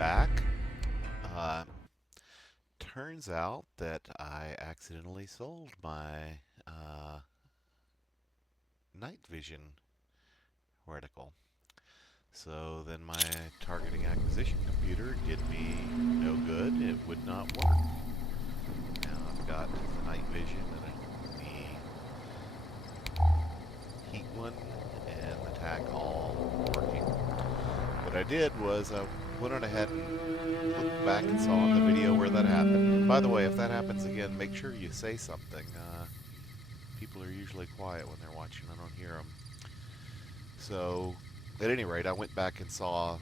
back. Uh, Turns out that I accidentally sold my night vision reticle. So then my targeting acquisition computer did me no good. It would not work. Now I've got the night vision and the heat one and the tack all working. What I did was I went on ahead and looked back and saw in the video where that happened. And by the way, if that happens again, make sure you say something. People are usually quiet when they're watching. I don't hear them. So, at any rate, I went back and saw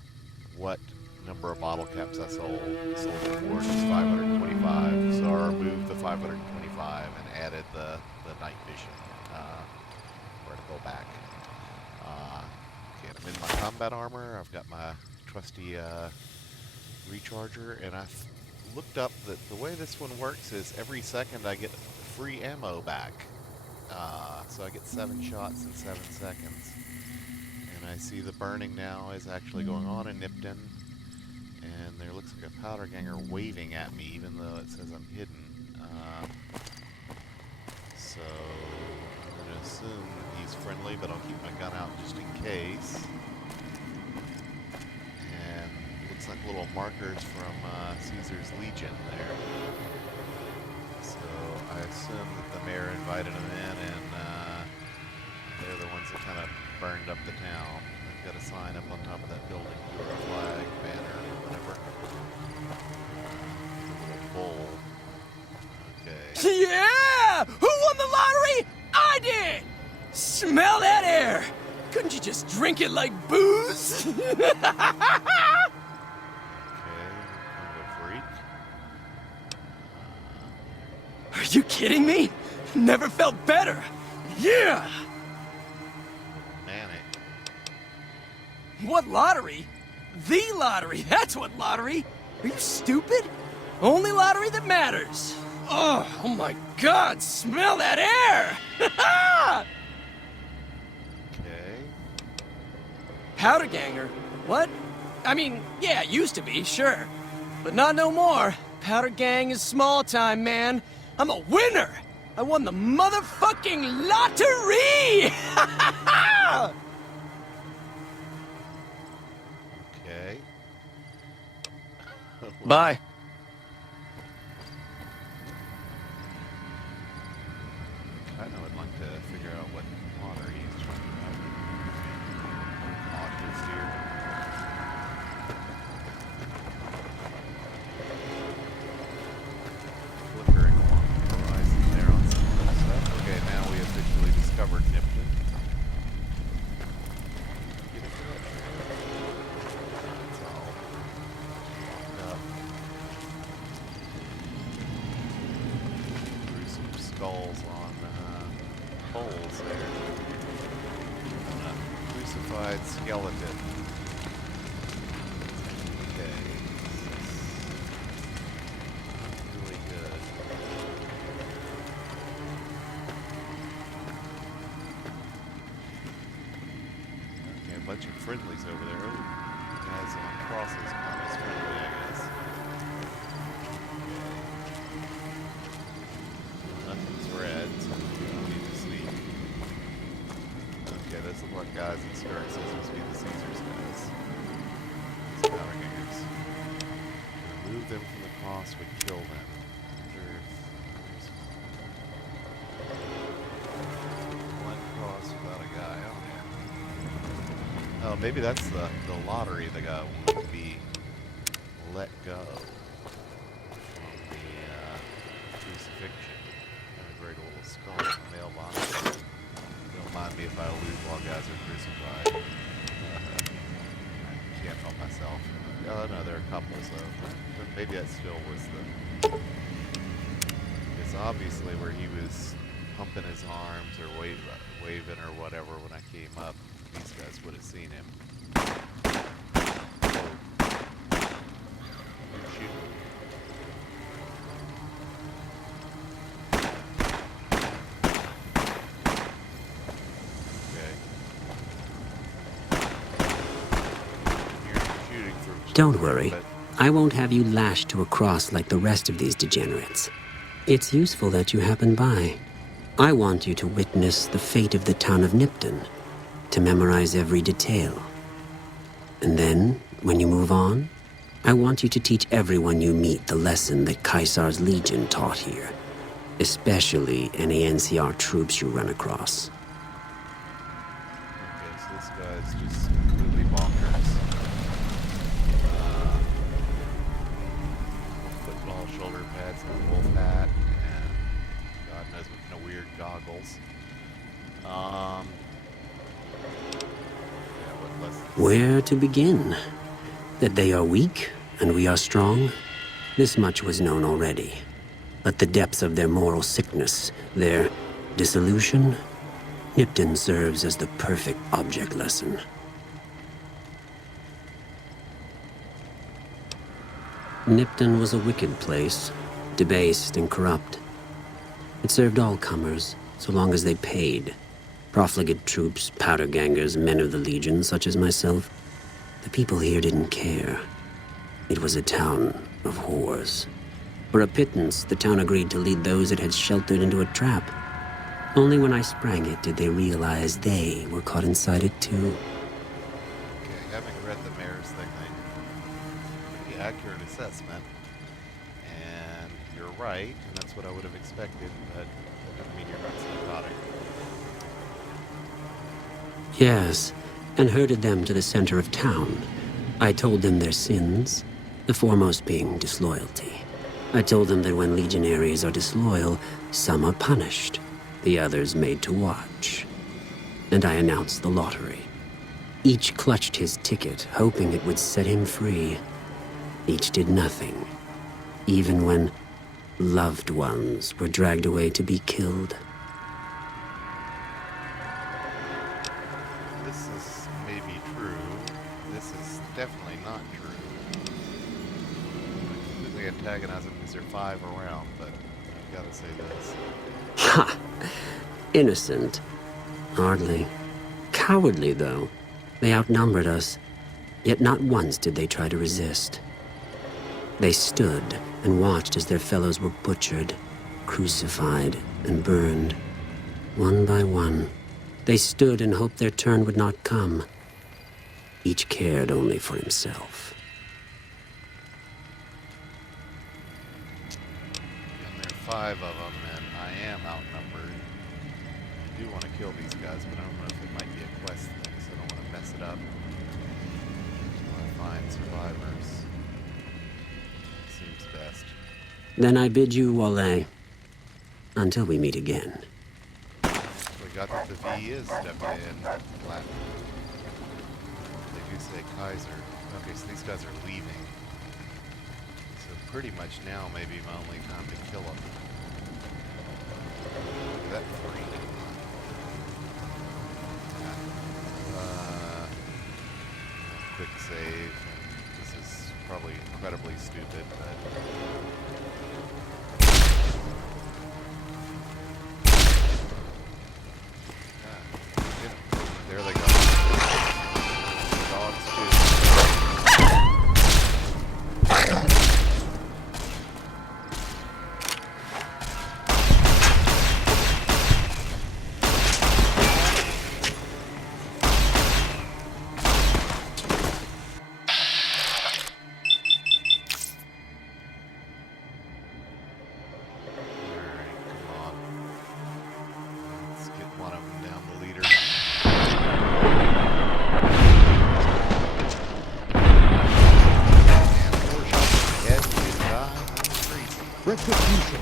what number of bottle caps I sold it for, which is 525. So I removed the 525 and added the night vision vertical back. Okay, I'm in my combat armor. I've got my trusty recharger, and I looked up that the way this one works is every second I get free ammo back. So I get 7 shots in 7 seconds. And I see the burning now is actually going on in Nipton. And there looks like a powder ganger waving at me, even though it says I'm hidden. So I'm going to assume he's friendly, but I'll keep my gun out just in case. And it looks like little markers from Caesar's Legion there. So I assume that the mayor invited them in, and they're the ones that kind of burned up the town. They've got a sign up on top of that building, or a flag, banner, whatever. A little bull. Okay. Yeah! Who won the lottery? I did! Smell that air! Couldn't you just drink it like booze? Okay, kind of a freak. Are you kidding me? Never felt better. Yeah! Manic. What lottery? The lottery, that's what lottery. Are you stupid? Only lottery that matters. Oh my God, smell that air! Okay. Powder ganger? What? I mean, yeah, it used to be, sure. But not no more. Powder gang is small time, man. I'm a winner! I won the motherfucking lottery! Okay. Bye. Kind of would like to figure out what lottery he's talking about. Odd this here. Flickering along the horizon there on some of that stuff. Okay, now we officially discovered Nipton. Get into it. That's all. Walked up. Threw some skulls on poles there. And a crucified skeleton. Okay. Really good. Okay, a bunch of friendlies over there. Oh, guys on crosses not as friendly, I guess. Nothing's red, so we don't need to see. Okay, those look like guys in skirts. Those must be the Caesar's guys. These powder gangers. Remove them from the cross would kill them. I wonder if there's one cross without a guy on there. Oh, maybe that's the lottery the guy wanted to be let go from the crucifixion. Got a great little skull in the mailbox. Don't mind me if I lose while guys are crucified. I can't help myself. Oh no, there are a couple, so maybe that still was the... It's obviously where he was pumping his arms or waving or whatever when I came up. These guys would have seen him. Oh. You're shooting. Okay. You're shooting from Don't worry. but I won't have you lashed to a cross like the rest of these degenerates. It's useful that you happen by. I want you to witness the fate of the town of Nipton, to memorize every detail. And then, when you move on, I want you to teach everyone you meet the lesson that Caesar's Legion taught here, especially any NCR troops you run across. Okay, so this guy's just completely bonkers. Football shoulder pads and a wolf hat, and God knows what kind of weird goggles. Yeah, what lessons? Where to begin? That they are weak and we are strong? This much was known already. But the depths of their moral sickness, their dissolution, Nipton serves as the perfect object lesson. Nipton was a wicked place, debased and corrupt. It served all comers, so long as they paid. Profligate troops, powder gangers, men of the Legion, such as myself. The people here didn't care. It was a town of whores. For a pittance, the town agreed to lead those it had sheltered into a trap. Only when I sprang it did they realize they were caught inside it too. Okay, having read the mayor's thing, pretty accurate assessment. And you're right, and that's what I would have expected, but that doesn't mean you're not psychotic. Yes, and herded them to the center of town. I told them their sins, the foremost being disloyalty. I told them that when legionaries are disloyal, some are punished, the others made to watch. And I announced the lottery. Each clutched his ticket, hoping it would set him free. Each did nothing, even when loved ones were dragged away to be killed. This is maybe true. This is definitely not true. They antagonize them because they're 5 around, but I gotta say this. Ha! Innocent. Hardly. Cowardly, though. They outnumbered us, yet not once did they try to resist. They stood and watched as their fellows were butchered, crucified, and burned. One by one, they stood and hoped their turn would not come. Each cared only for himself. And there are 5 of them, and I am outnumbered. I do want to kill these guys, but I don't know if it might be a quest thing, so I don't want to mess it up. I want to find survivors. Seems best. Then I bid you, Wale, until we meet again. We got that the V is definitely in Latin. They do say Kaiser. Okay, so these guys are leaving. So pretty much now maybe my only time to kill them. Look at that 3. Quick save. This is probably incredibly stupid, but... There they go. Dogs too. Retribution.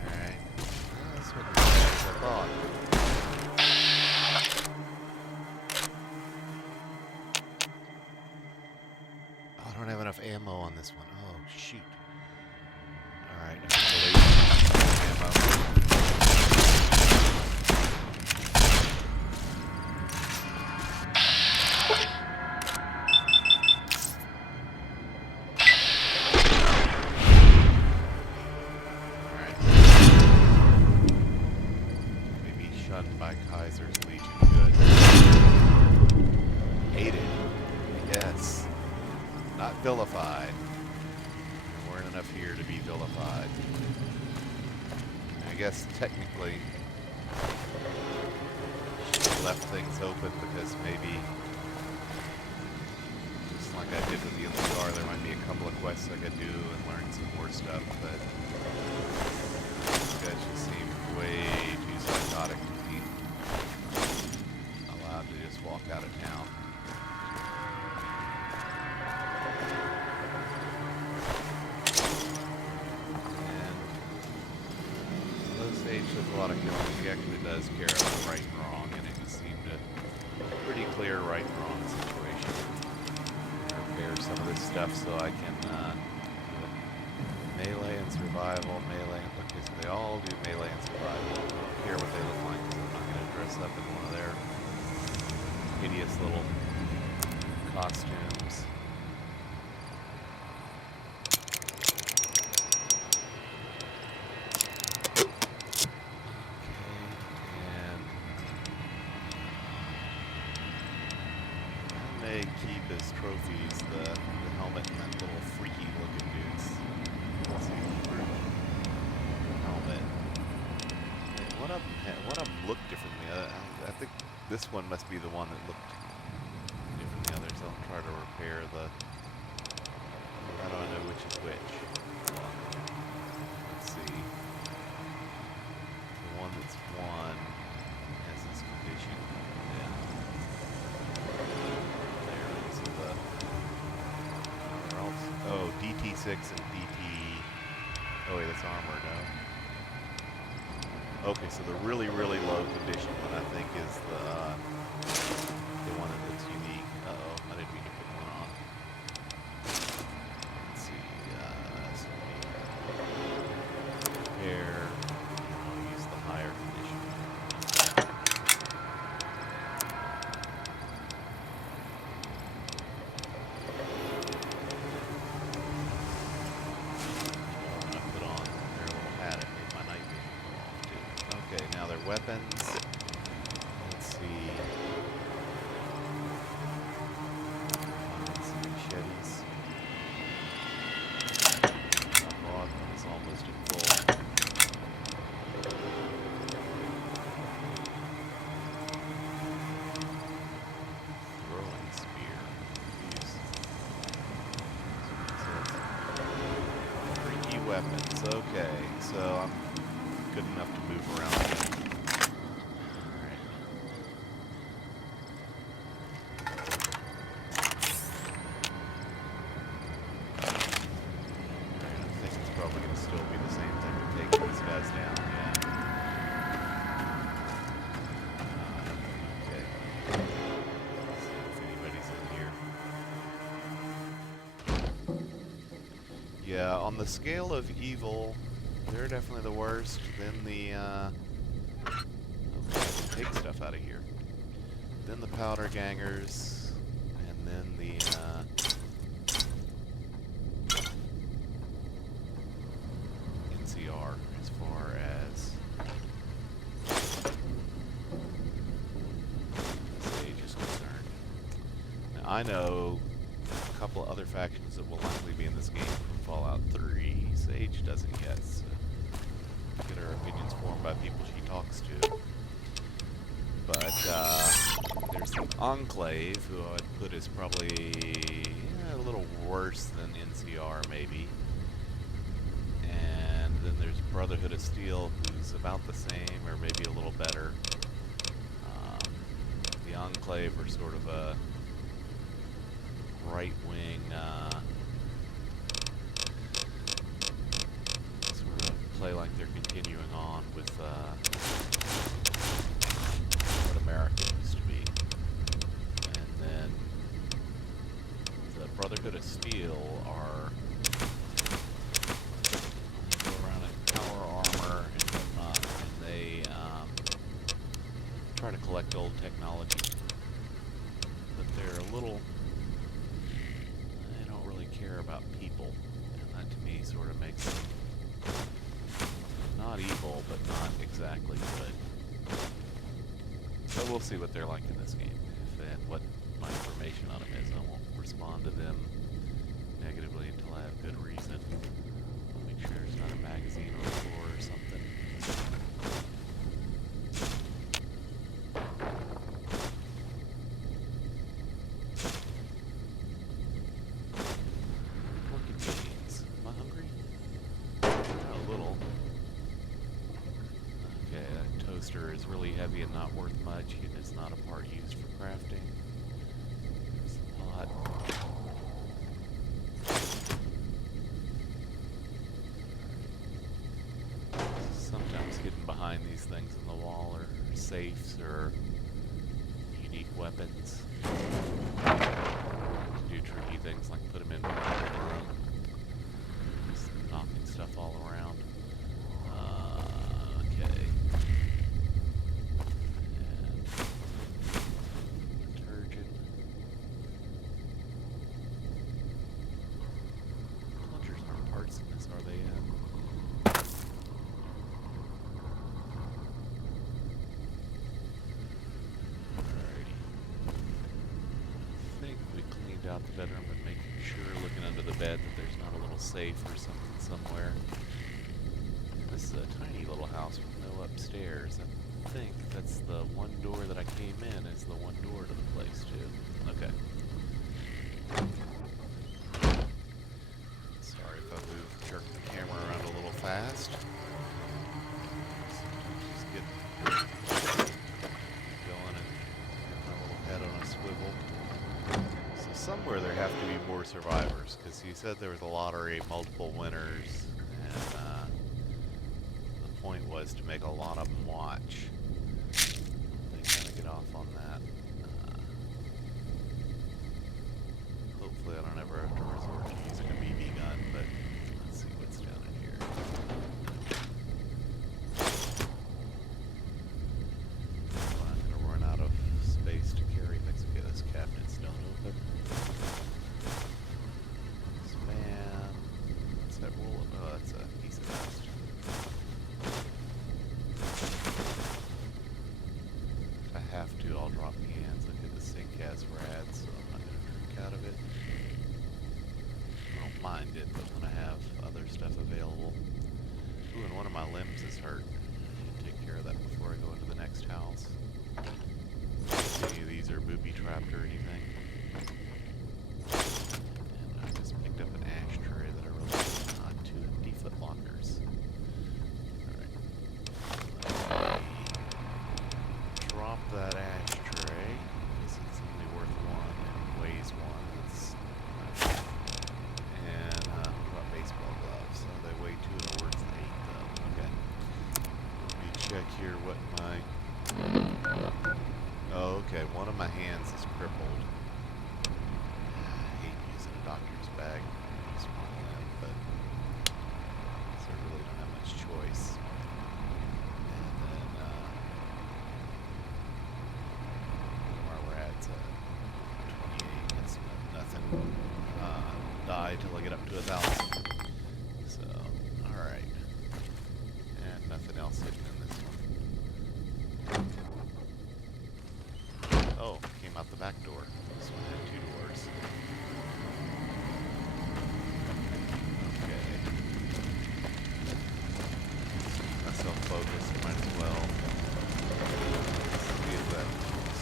Alright. That's what the bad as I thought. Oh, I don't have enough ammo on this one. Oh, shoot. Alright, I have to ammo. By Kaiser's Legion. Good. 8 vilified. There weren't enough here to be vilified. I guess technically should have left things open because maybe, just like I did with the NCR, there might be a couple of quests I could do and learn some more stuff, but these guys just seem way too psychotic to be allowed to just walk out of town. Sage does a lot of killing. He actually does care about right and wrong, and it seemed a pretty clear right and wrong situation. Repair some of this stuff so I can melee and survival, melee and okay, so they all do melee and survival. I don't care what they look like because I'm not going to dress up in one of their hideous little costumes. Keep as trophies the helmet and that little freaky looking dude's helmet. One of them looked differently. I think this one must be the one that looked different than the others. I'll try to repair the. How do I know which is which? Let's see. The one that's one has this condition. Yeah. Oh, DT6 and DT... Oh wait, that's armor, no? Okay, so the really, really low condition one I think is the one that looks unique. Uh-oh, I didn't mean to put one on. Let's see, so repair, I'll use the higher condition. Weapons. Let's see. Machetes. Log is almost at full. Throwing spear. Freaky weapons. Okay, so I'm good enough to move around. Yeah, on the scale of evil, they're definitely the worst. Then the, take stuff out of here. Then the powder gangers, and then the, NCR, as far as Sage is concerned. Now, I know a couple of other factions that will likely be in this game from Fallout 3. Sage doesn't yet, so get her opinions formed by people she talks to. But there's the Enclave, who I'd put as probably a little worse than NCR, maybe. And then there's Brotherhood of Steel, who's about the same, or maybe a little better. The Enclave are sort of a right-wing, sort of play like they're continuing on with what America used to be. And then the Brotherhood of Steel are go around in power armor and whatnot, and they try to collect old technology. But they're a little... care about people, and that to me sort of makes them not evil, but not exactly good. So we'll see what they're like in this game, and what my information on them is. I won't respond to them negatively until I have good reason. Make sure there's not a magazine on the floor or something. Pork and beans. Am I hungry? A little. Okay, that toaster is really heavy and not worth much, and it's not a part used for crafting. There's the pot. Sometimes hidden behind these things in the wall are safes or unique weapons. To do tricky things like put them in the room. Just knocking stuff all around. Okay. And detergent. Plungers aren't parts in this, are they? Out the bedroom and making sure, looking under the bed, that there's not a little safe or something somewhere. This is a tiny little house with no upstairs. I think that's the one door that I came in is the one door to the place too. Okay. Sorry if I jerked the camera around a little fast. Sometimes just get going and get my little head on a swivel. Somewhere there have to be more survivors, because he said there was a lottery, multiple winners, and the point was to make a lot of them watch. They kind of get off on that. Hopefully I don't ever have to resort to using a BB gun, but let's see what's down in here. Well, I'm going to run out of space to carry things. Okay, this cabinet's done open. Spam. What's that roll of? Oh, that's a piece of dust. If I have to, I'll drop cans. Look at the sink has rats, so I'm not going to drink out of it. I don't mind it, but when I have other stuff available. Ooh, and one of my limbs is hurt. I should take care of that before I go into the next house. If any of these are booby-trapped or anything. And I just picked up an ashtray that I really not two empty footlockers. Alright. Drop that ashtray. Because it's only worth one and it weighs one. And what about baseball gloves? Oh, they weigh 2 and are worth 8 though. Okay. Let me check here what my... Oh, okay. One of my hands is crippled. I hate using a doctor's bag for this one limb, but so I really don't have much choice. And then where we're at 28. That's nothing. Die till I get up to 1,000. So, all right. And nothing else hidden in this one. Oh, came out the back door. This one had 2 doors. Okay. Myself focused, might as well. See if that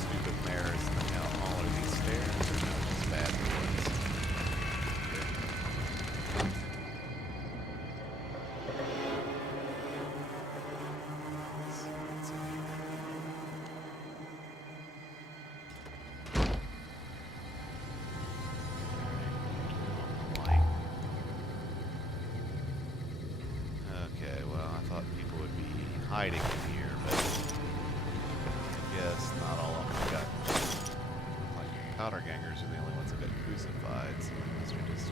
stupid mare is down all of these stairs or no, just bad doors. What's in here? Okay, well, I thought people would be hiding in here, but I guess not all of them got. Like, powder gangers are the only ones that got crucified, so they must have just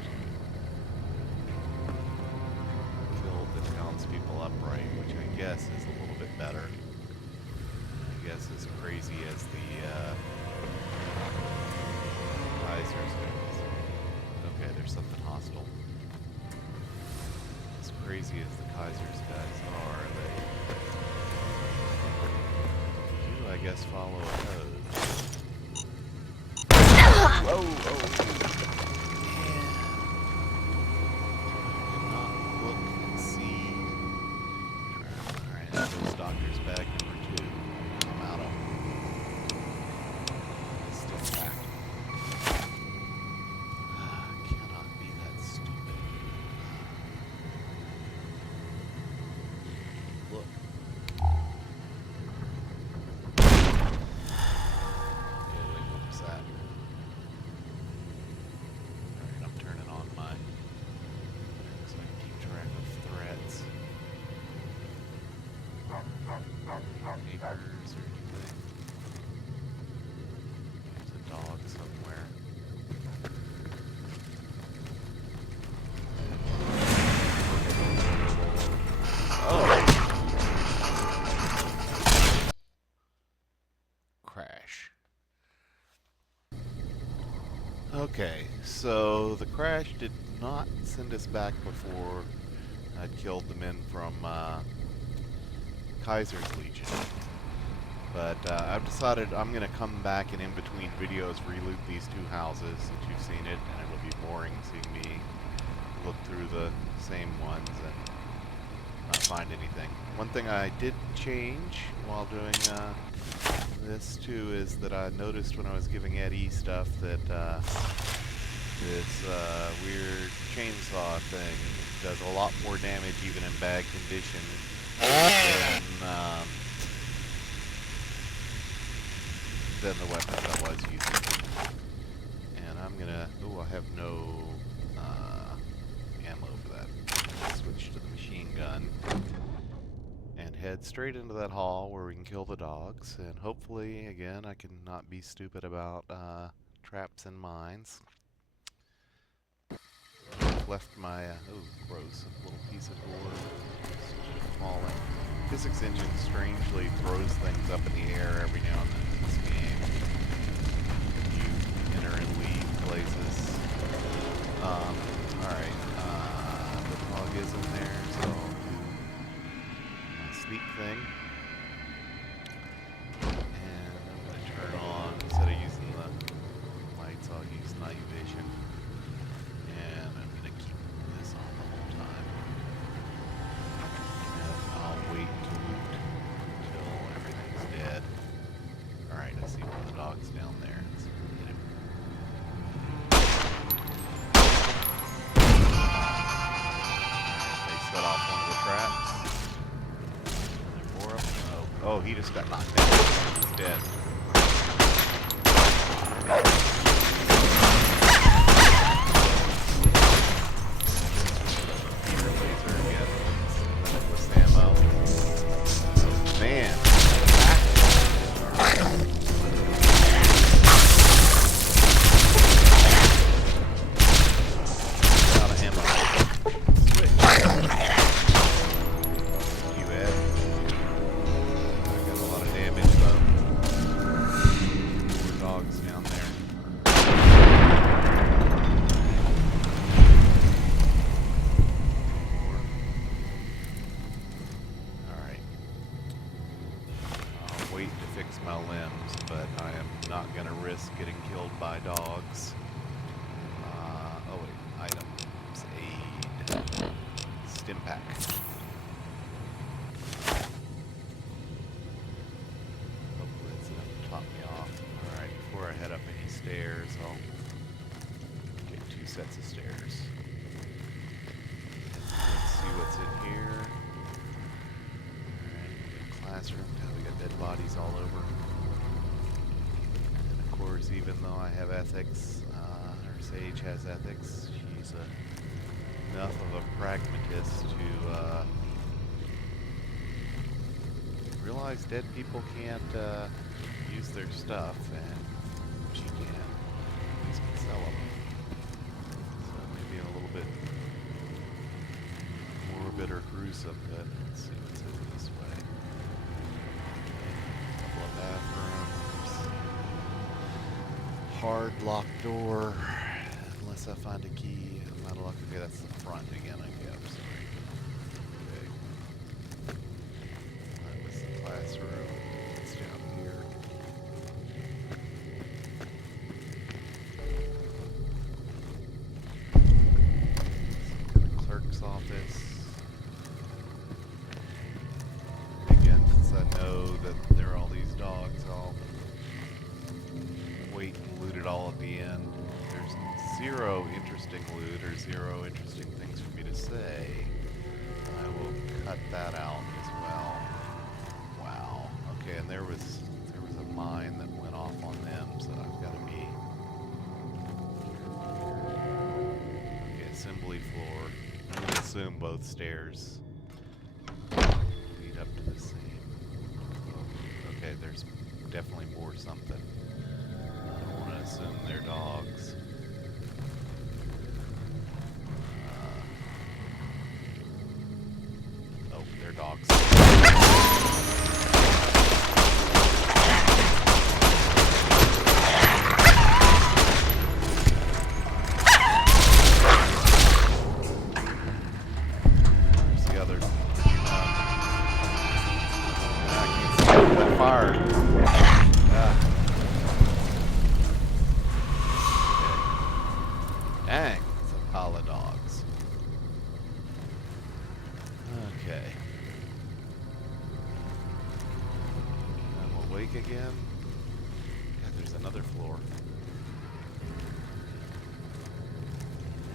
killed the townspeople upright, which I guess is a little bit better. I guess as crazy as the Kaiser's guys. Okay, there's something hostile. As crazy as the Kaiser's guys are, they do, I guess, follow a code. Oh, oh. doctor's bag number 2. I'm out of. It's still packed. Cannot be that stupid. Look. Okay, wait, what was that? Alright, I'm turning on my so I can keep track of threats. Acres or anything. There's a dog somewhere. Oh! Crash. Okay, so the crash did not send us back before I killed the men from Kaiser's Legion. But I've decided I'm going to come back and in between videos reloot these 2 houses since you've seen it, and it'll be boring seeing me look through the same ones and not find anything. One thing I did change while doing this too is that I noticed when I was giving Eddie stuff that this weird chainsaw thing does a lot more damage even in bad condition than the weapons I was using. And I'm gonna... oh, I have no ammo for that. Switch to the machine gun and head straight into that hall where we can kill the dogs, and hopefully, again, I can not be stupid about traps and mines. Left my, oh, gross, a little piece of board falling. Physics Engine strangely throws things up in the air every now and then in this game. You enter and leave places. Alright, the dog is in there, so I'll do my sneak thing. And I'm going to turn on, instead of using the lights, I'll use night vision. And I'm going to keep this on the whole time. And I'll wait to loot until everything's dead. Alright, I see one of the dogs down there. Let's hit him. They set off one of the traps. Are there more of them? Oh, he just got knocked down. He's dead. Man. Out of ammo. Switch. You Ed. I got a lot of damage though. More dogs down there. Wait to fix my limbs, but I am not going to risk getting killed by dogs. Oh wait, items, aid, stim pack. Hopefully it's enough to top me off. Alright, before I head up any stairs, I'll get 2 sets of stairs. Let's see what's in here. Classroom. We got dead bodies all over. And of course, even though I have ethics, or Sage has ethics, she's enough of a pragmatist to realize dead people can't use their stuff, and she can. At least can sell them. So maybe a little bit morbid or gruesome, but let's see what's in this way. Bathrooms. Hard locked door. Unless I find a key. I'm out of luck. Okay, that's the front again, I guess. Okay. That was the classroom. It's down here. Some kind of clerk's office. Again. know that there are all these dogs. I'll wait and loot it all at the end. There's zero interesting loot or zero interesting things for me to say. I will cut that out as well. Wow. Okay, and there was a mine that went off on them, so I've got to be. Okay, assembly floor. I'm gonna assume both stairs lead up to the same. Okay, there's definitely more something. I don't want to assume they're dogs. Oh, they're dogs. There's the other. I can't see that fire. Dang, it's a pile of dogs. Okay. I'm awake again. God, there's another floor.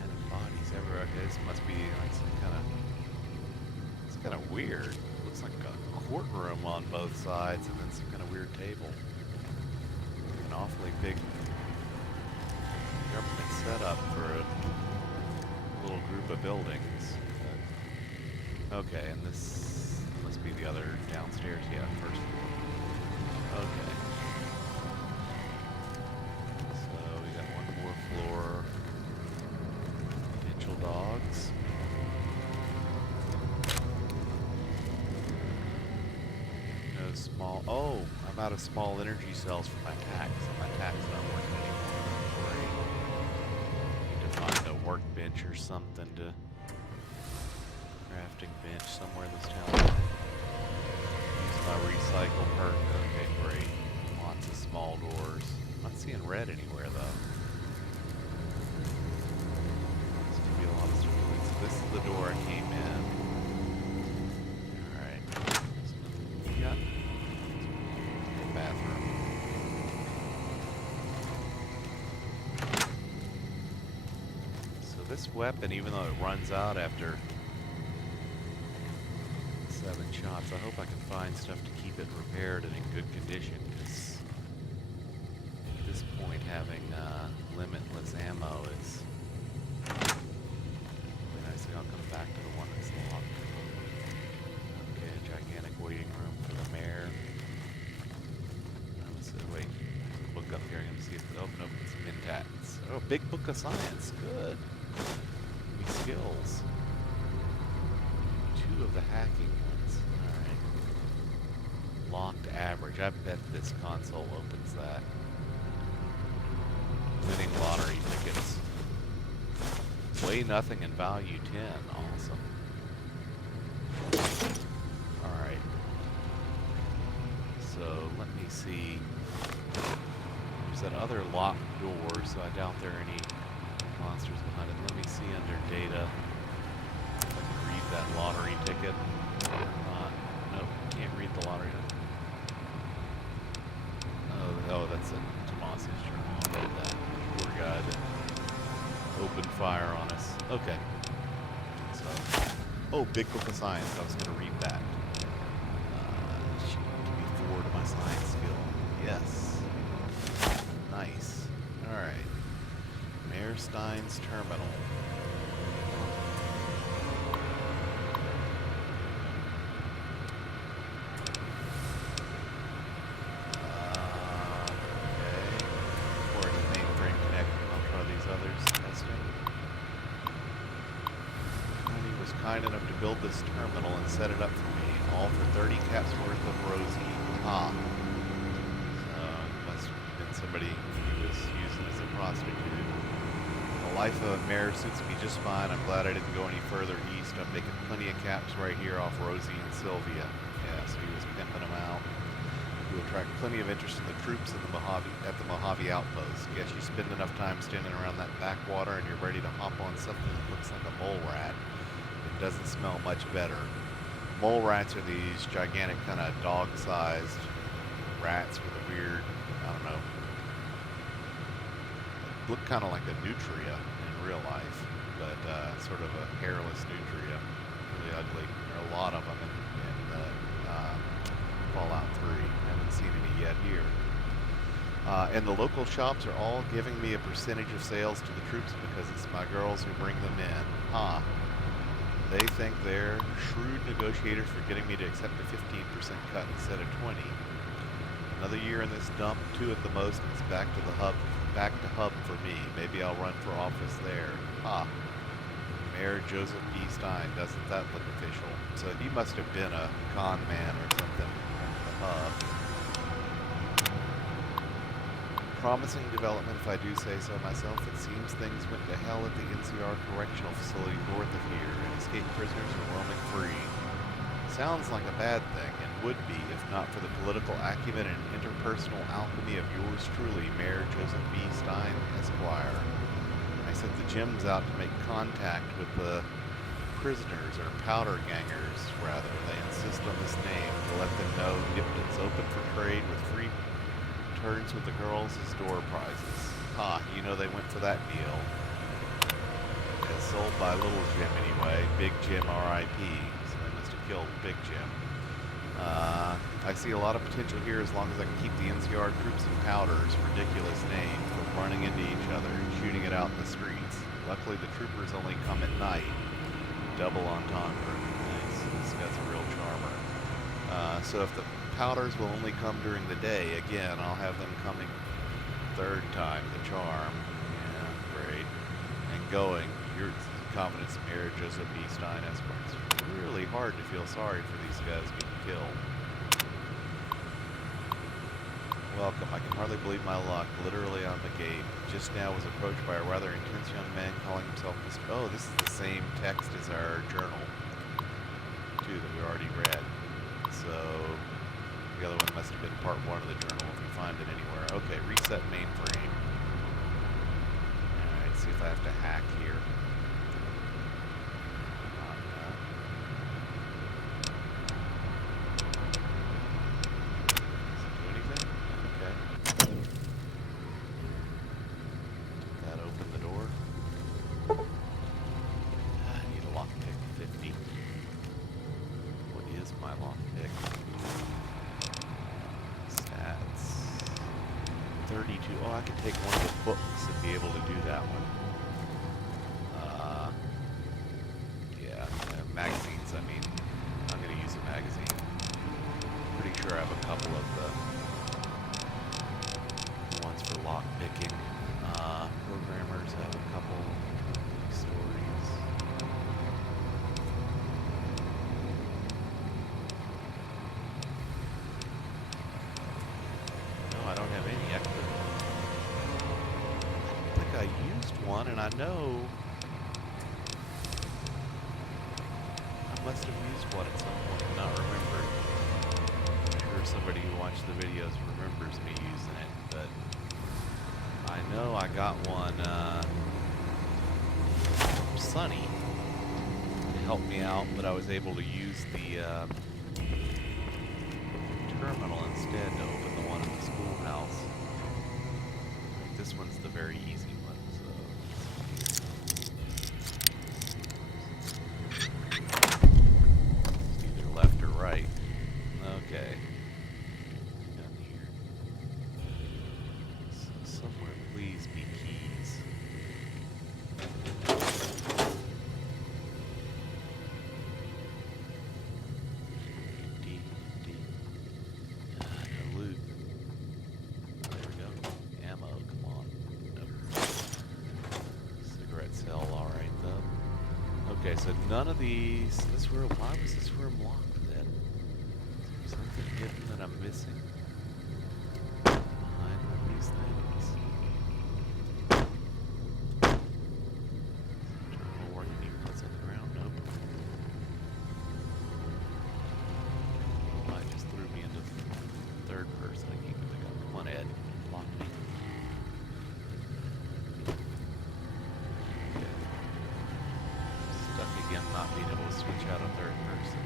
And bodies everywhere. Okay, this must be like some kind of. It's kind of weird. Looks like a courtroom on both sides, and then some kind of weird table. An awfully big government setup for a little group of buildings. Okay, and this must be the other downstairs. Yeah, first floor. Okay. So we got one more floor. Potential dogs. No small. Oh, I'm out of small energy cells for my tax. So my tax is not working anymore. Great. Need to find a workbench or something to. Crafting bench somewhere in this town. Use my recycle perk. Okay, great. Lots of small doors. Not seeing red anywhere though. This could be a lot of stuff. So this is the door I came in. Alright. Yeah. Bathroom. So this weapon, even though it runs out after 7 shots, I hope I can find stuff to keep it repaired and in good condition, because at this point having limitless ammo is really nice. I'll come back to the one that's locked. Okay, a gigantic waiting room for the mayor. Wait, there's a book up here. I'm gonna see if oh nope, it's Mintats. Oh, big book of science. Good. Give me skills. 2 of the hacking ones. Alright. Locked average. I bet this console opens that. Winning lottery tickets. Weigh nothing and value 10. Awesome. Alright. So let me see. There's that other locked door, so I doubt there are any monsters behind it. Let me see under data. If I can read that lottery ticket. Nope, can't read the lottery ticket. Oh, that's a Tomas's journal. I read that. Poor guy that opened fire on us. Okay. So, oh, big book of science. I was going to read that. Should be 4 to my science skill. Yes. Nice. Alright. Mayor Stein's terminal. Kind enough to build this terminal and set it up for me, all for 30 caps worth of Rosie. So it must have been somebody he was using as a prostitute. The life of a mayor suits me just fine. I'm glad I didn't go any further east. I'm making plenty of caps right here off Rosie and Sylvia. Yeah, so he was pimping them out. You attract plenty of interest in the troops at the Mojave outpost. Guess you spend enough time standing around that backwater and you're ready to hop on something that looks like a mole rat. Doesn't smell much better. Mole rats are these gigantic kind of dog-sized rats with a weird, I don't know, look kind of like a nutria in real life, but sort of a hairless nutria. Really ugly. There are a lot of them in the Fallout 3. Haven't seen any yet here. And the local shops are all giving me a percentage of sales to the troops because it's my girls who bring them in. They think they're shrewd negotiators for getting me to accept a 15% cut instead of 20. Another year in this dump, 2 at the most, and it's back to hub for me. Maybe I'll run for office there. Mayor Joseph B. Stein, doesn't that look official? So he must have been a con man or something at the hub. Promising development, if I do say so myself. It seems things went to hell at the NCR correctional facility north of here, and escaped prisoners are roaming free. Sounds like a bad thing, and would be if not for the political acumen and interpersonal alchemy of yours truly, Mayor Joseph B. Stein, Esquire. I sent the gems out to make contact with the prisoners, or powder gangers, rather. They insist on this name to let them know Nipton's open for trade with free turns with the girls as door prizes. You know they went for that deal. It's sold by Little Jim anyway. Big Jim R.I.P. So they must have killed Big Jim. I see a lot of potential here as long as I can keep the NCR troops and powders, ridiculous name, from running into each other and shooting it out in the streets. Luckily the troopers only come at night. Double entendre. Nice. This guy's a real charmer. So if the powders will only come during the day, again, I'll have them coming third time, the charm. Yeah, great. And going, your confidence, Mayor Joseph B. Stein, Esquire. It's really hard to feel sorry for these guys getting killed. Welcome. I can hardly believe my luck. Literally on the gate. Just now was approached by a rather intense young man calling himself Mr. Oh, this is the same text as our journal, too, that we already read. So the other one must have been part 1 of the journal if you find it anywhere. Okay, reset mainframe. Alright, see if I have to hack here. Oh, I could take one of the books and be able to do that one. Yeah, magazines, I mean, I'm going to use a magazine. Pretty sure I have a couple of the ones for lock picking. Programmers, I have a couple stories. No, I don't have any extra. I used one, and I know I must have used one at some point and not remembered. I'm sure somebody who watched the videos remembers me using it, but I know I got one from Sunny to help me out, but I was able to use the terminal instead to open the one in the schoolhouse. This one's the very easy one. Either left or right. Okay. Down here. So somewhere, please be keys. No loot. There we go. Ammo, come on. Nope. Cigarette cell, alright though. Okay, so none of these. This room. Why was this room locked then? Is there something hidden that I'm missing behind one of these things? Terminal working even that's on the ground? Nope. I just threw me into third person. I can't pick up. Come on, Ed. Lock me. Stuck again, not being able to switch out a third person.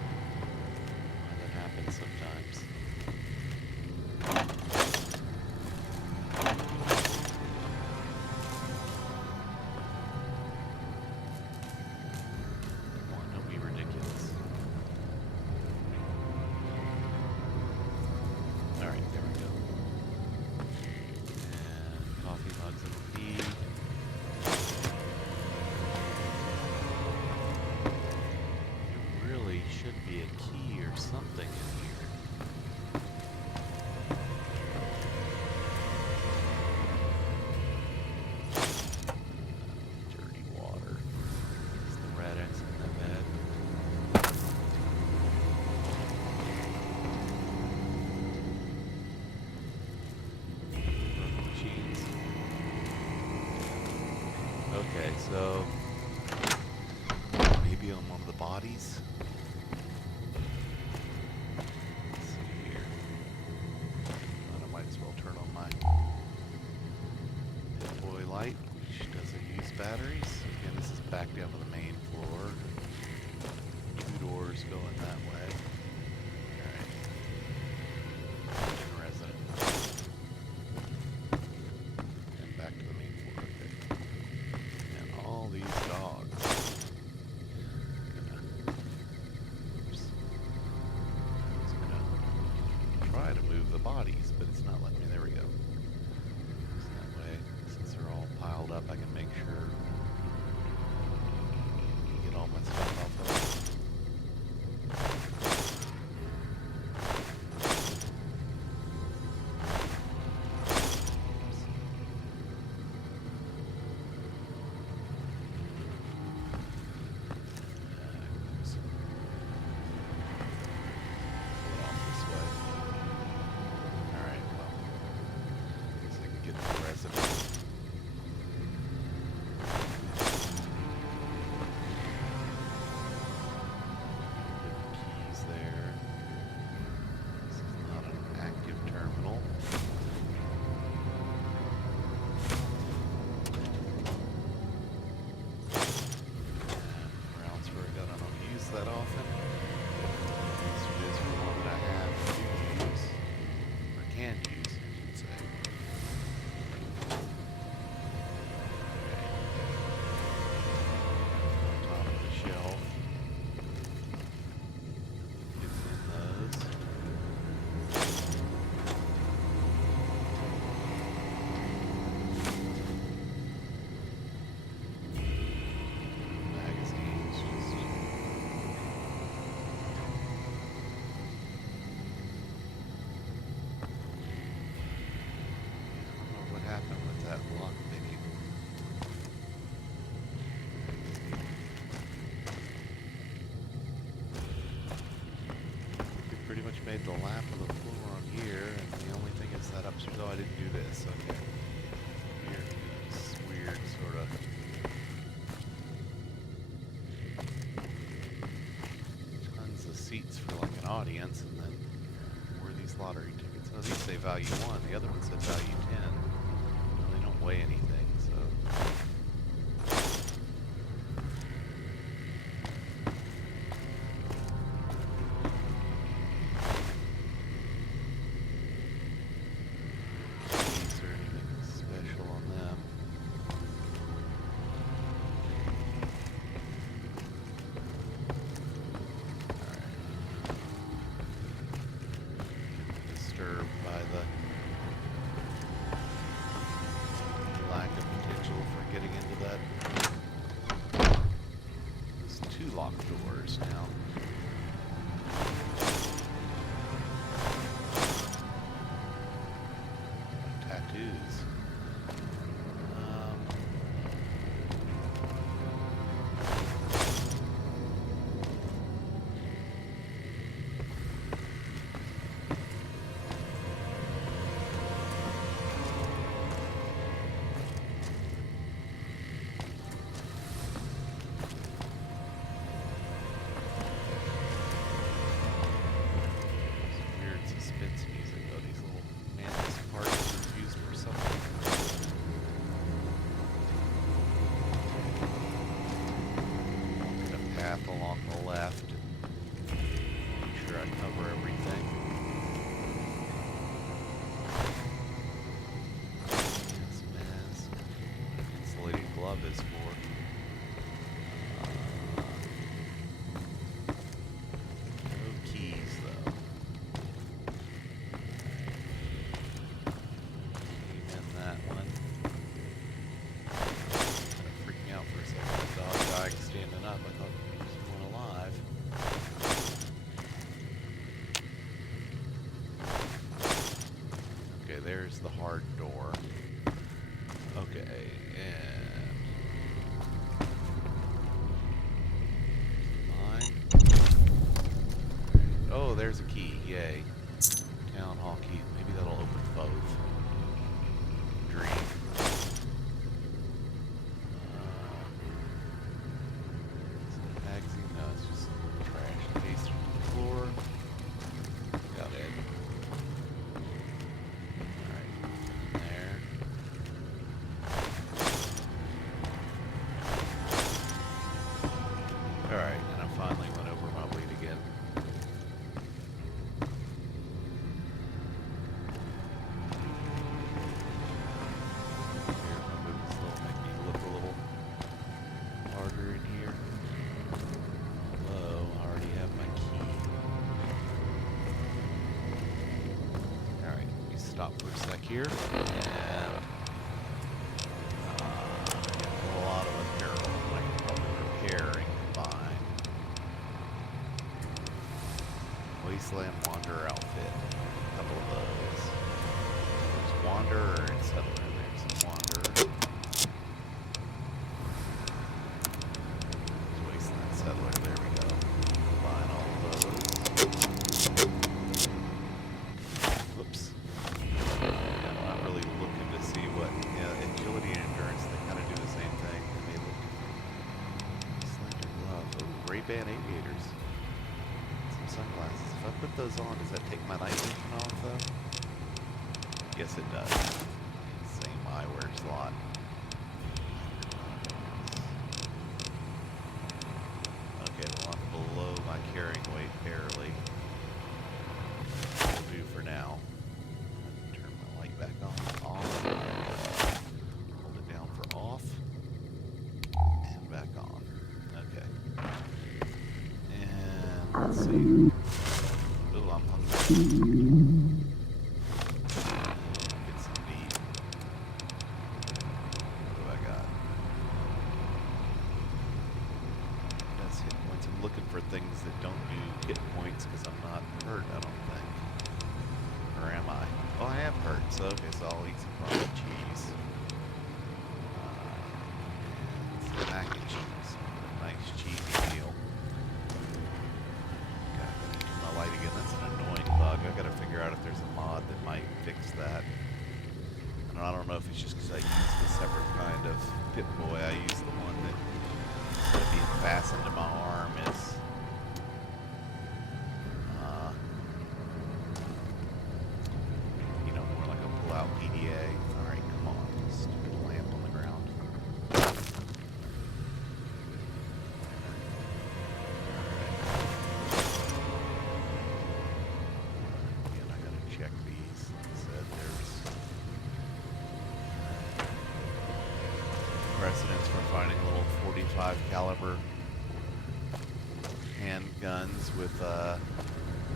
So maybe on one of the bodies. Let's see here. I might as well turn on my pit boy light, which doesn't use batteries. Again, this is back down to the main floor. 2 doors going that way. Alright. Resident. And back to the main floor. Okay. And all these dogs. Oops. I was gonna try to move the bodies, but it's not letting me. There we go. So that way, since they're all piled up, I can make sure I get all my stuff off of them. That often. This is one that I have to use, or can use, I should say. Okay. Top of the shelf. Get in those. Magazines, just. Happened with that lock picking. We pretty much made the lap of the floor on here, and the only thing is that upstairs. Oh, I didn't do this. Okay. Here is weird, sort of. Tons of seats for like an audience, and then where are these lottery tickets? Oh, these say value 1. The other one said value 10. Weigh anything, so is there anything special on them? Alright. Disturbed by the lack of potential for getting into that. There's 2 locked doors now. Tattoos. Along the left. Make sure I cover everything. This mask. Insulated glove is for. No keys though. Amen that one. Kind of freaked me out for a second. The dog died standing up. I thought. Alive. Okay, there's the hard door. Okay, and mine. Oh, there's a key. Yay. Town hall key. Maybe that'll open both. Dream. stop for a sec here. And a lot of apparel I can probably repair and combine. Wasteland Wanderer outfit. A couple of those. There's Wanderer and Settler. There's Wanderer. There's Wasteland Settler. There we go. Combine all of those. Whoops. Yeah, I'm not really looking to see what. Yeah, agility and endurance, they kind of do the same thing. And they look. Slender glove. Ooh, Ray-Ban aviators. Sunglasses. If I put those on, does that take my night vision off though? Yes, it does. Same eyewear slot. Okay, well, I'm below my carrying weight barely. Will do for now. Turn my light back on. Off. Hold it down for off. And back on. Okay. And let's see. Ooh, I'm hungry. Get some meat. What have I got? That's hit points. I'm looking for things that don't do hit points because I'm not hurt, I don't think. Or am I? Oh, I am hurt, so okay, so I'll eat some raw cheese. And some mac and cheese. A nice cheesy meal. Light again. That's an annoying bug. I've got to figure out if there's a mod that might fix that. And I don't know if it's just because I use the separate kind of Pip-Boy. I use the one that being fastened to my arm is you know, more like a pull-out PDA. Alright, come on. Stupid lamp on the ground. Check these. Like I said, there's precedence for finding little 45 caliber handguns with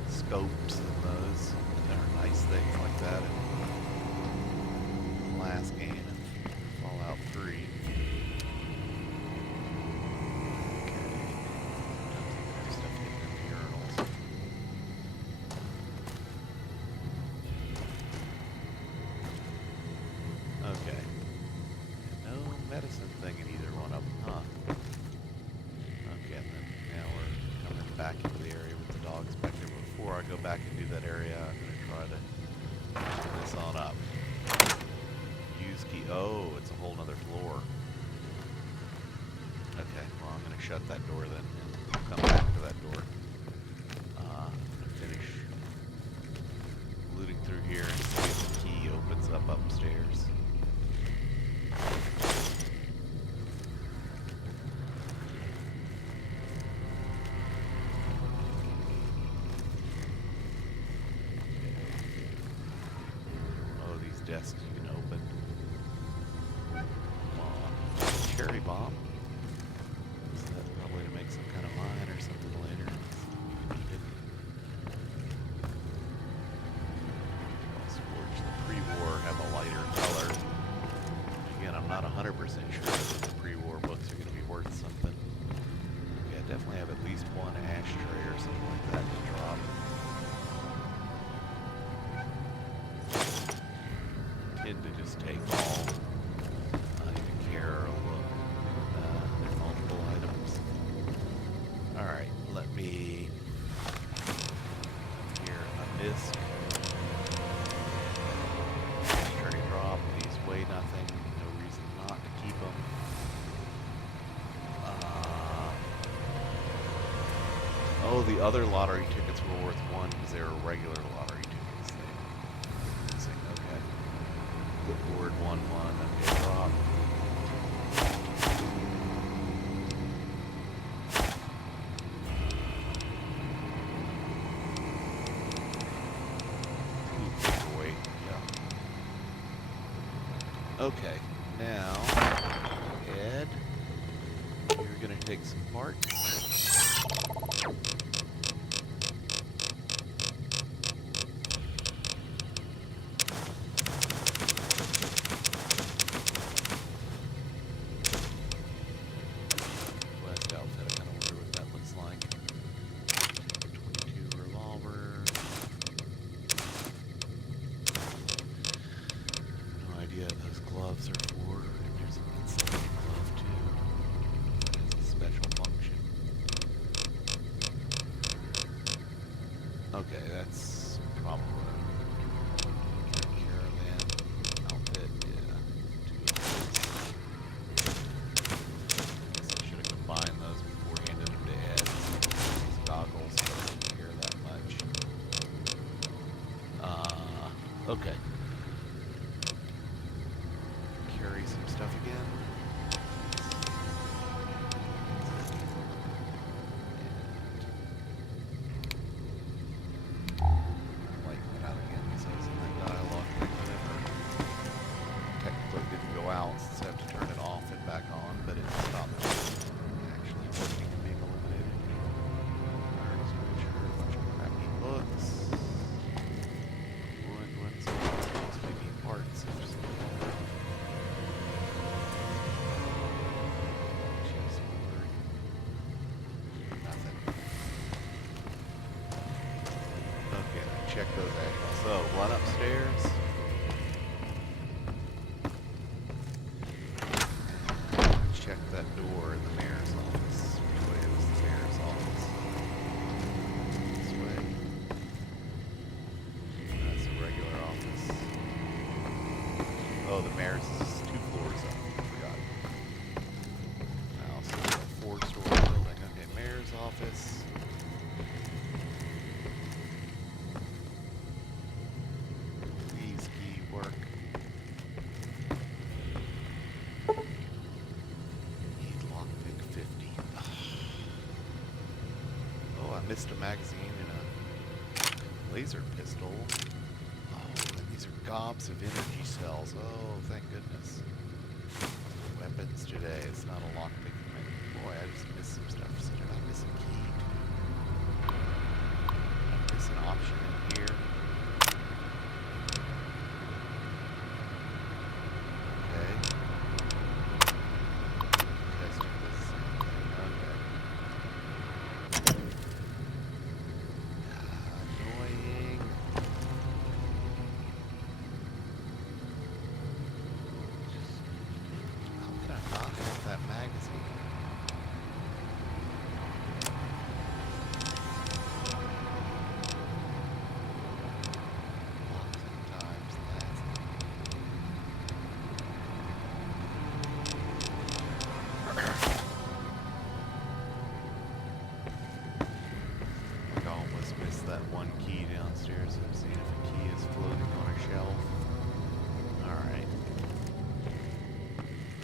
scopes and those. There are nice things like that in the last game in Fallout 3. Okay. No medicine thing in either one of them, huh? Okay, and then now we're coming back into the area with the dogs back there. Before I go back and do that area, I'm going to try to turn this on up. Use key. Oh, it's a whole nother floor. Okay, well, I'm going to shut that door then and come back to that door. I'm going to finish looting through here and see if the key opens up upstairs. Oh, these desks you can open. Come on. Cherry bomb? Is that probably to make some kind of mine or something later? Scorch the pre-war have a lighter color. Again, I'm not 100% sure that the pre-war books are going to be worth something. Okay, I definitely have at least one ashtray or something like that to drop. Kid to just take all. Not even care or look. There's multiple items. Alright, let me. Here, a disc. Ashtray drop. These weigh nothing. No reason not to keep them. Oh, the other lottery tickets were worth one because they were regular lottery tickets. Okay. Clipboard 1-1. Okay, drop. Ooh, paperweight. Yeah. Okay, now, Ed, you're gonna take some parts. Okay. Carry some stuff again. Lighten it out again because I was in that dialogue thing whenever technically didn't go out since I have to turn it off and back on, but it stopped actually working and being eliminated. Alright, scripture, a bunch of crappy books. Ruined ones, maybe parts of some cheese board. Nothing. Okay, check those angles. So, run upstairs. Check that door in the mayor's office. Which way was the mayor's office? This way. That's a regular office. Oh, the mayor's is 2 floors up. I forgot. Now, so it's a 4-story building. Okay, mayor's office. Please key work. Need lockpick 50. Oh, I missed a magazine and a laser pistol. Oh, and these are gobs of energy cells. Oh, thank goodness. Weapons today. It's not a lockpick. Boy, I just missed some stuff. So did I miss a key? Did I miss an option in here? Okay. Testing this same thing. Okay. Annoying. How could I not have that magazine? Oftentimes that's like I almost missed that one key downstairs. I'm seeing if a key is floating on a shelf. Alright.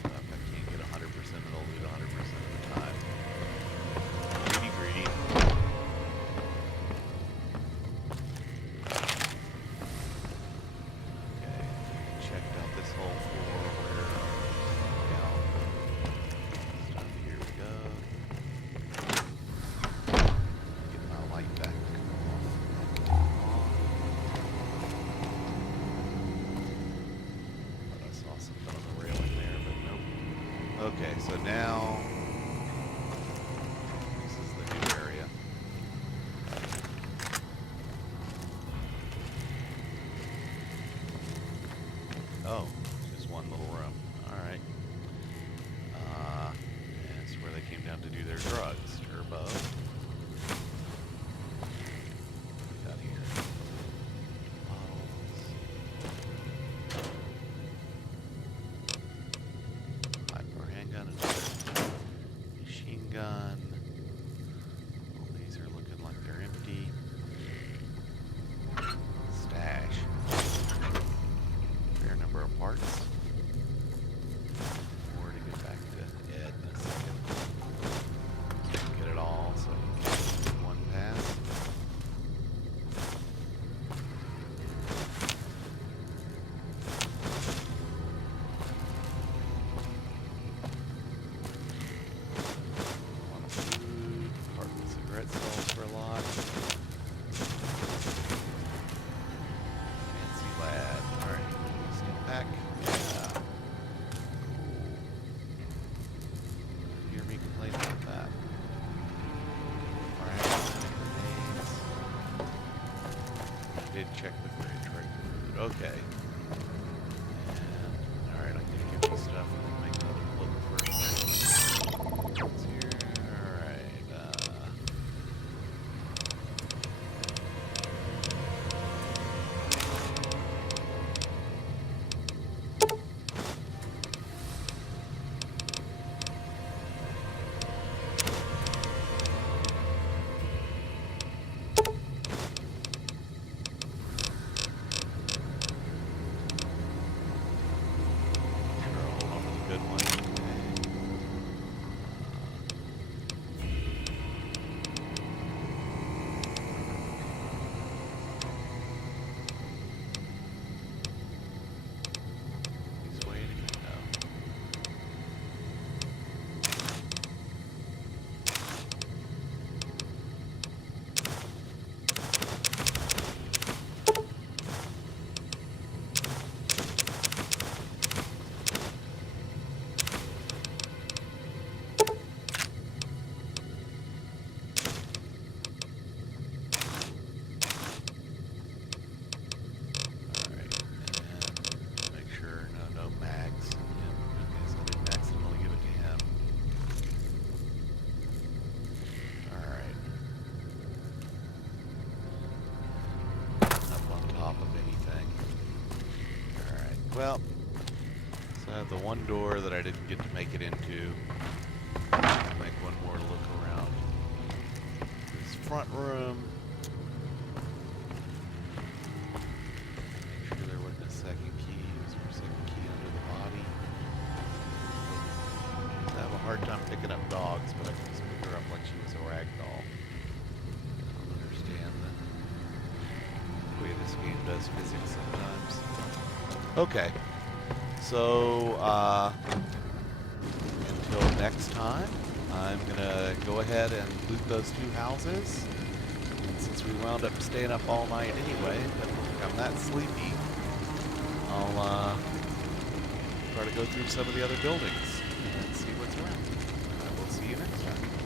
If I can't get 100% of the loot 100% of the time. Greedy, greedy. Okay, checked out this whole floor where down stuff. Here we go. Get my light back on. Thought I saw something on the railing there, but nope. Okay, so now this is the new area. Oh, just one little room. Alright. That's where they came down to do their drugs. Turbo. What we got here? Bottles. Hyper handgun, another machine gun. All these are looking like they're empty. Stash. Fair number of parts. More to get back to Ed in a second. Get it all so you can get it in one pass. A lot of food. Carton cigarette stalls for a lot. Fancy lad. Alright. Step back. Yeah. Cool. Hear me complain about that. Alright. Grenades. I did check the fridge right for food. Okay. And, alright, I'm gonna give you stuff and then make another look for a second. What's here? Alright, Well, so I have the one door that I didn't get to make it into. Make one more look around this front room. Make sure there wasn't a second key. Was there a second key under the body? I have a hard time picking up dogs, but I can just pick her up like she was a rag doll. I don't understand the way this game does physics sometimes. Okay. So, until next time, I'm gonna go ahead and loot those two houses. And since we wound up staying up all night anyway, but I'm that sleepy, I'll try to go through some of the other buildings.